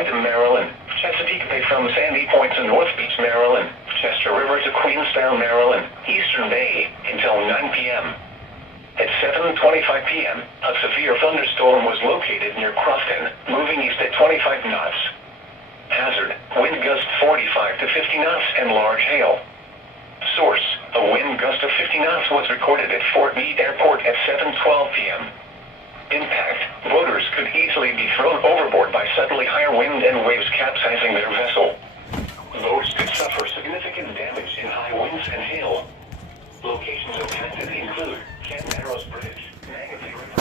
Point in Maryland, Chesapeake Bay from Sandy Point to North Beach, Maryland, Chester River to Queenstown, Maryland, Eastern Bay, until 9 p.m. At 7:25 p.m., a severe thunderstorm was located near Crofton, moving east at 25 knots. Hazard, wind gust 45 to 50 knots and large hail. Source, a wind gust of 50 knots was recorded at Fort Meade Airport at 7:12 p.m. Impact, boaters could easily be thrown overboard by suddenly higher wind and waves capsizing their vessel. Boats could suffer significant damage in high winds and hail. Locations impacted include Camp Narrows Bridge, Magazine River.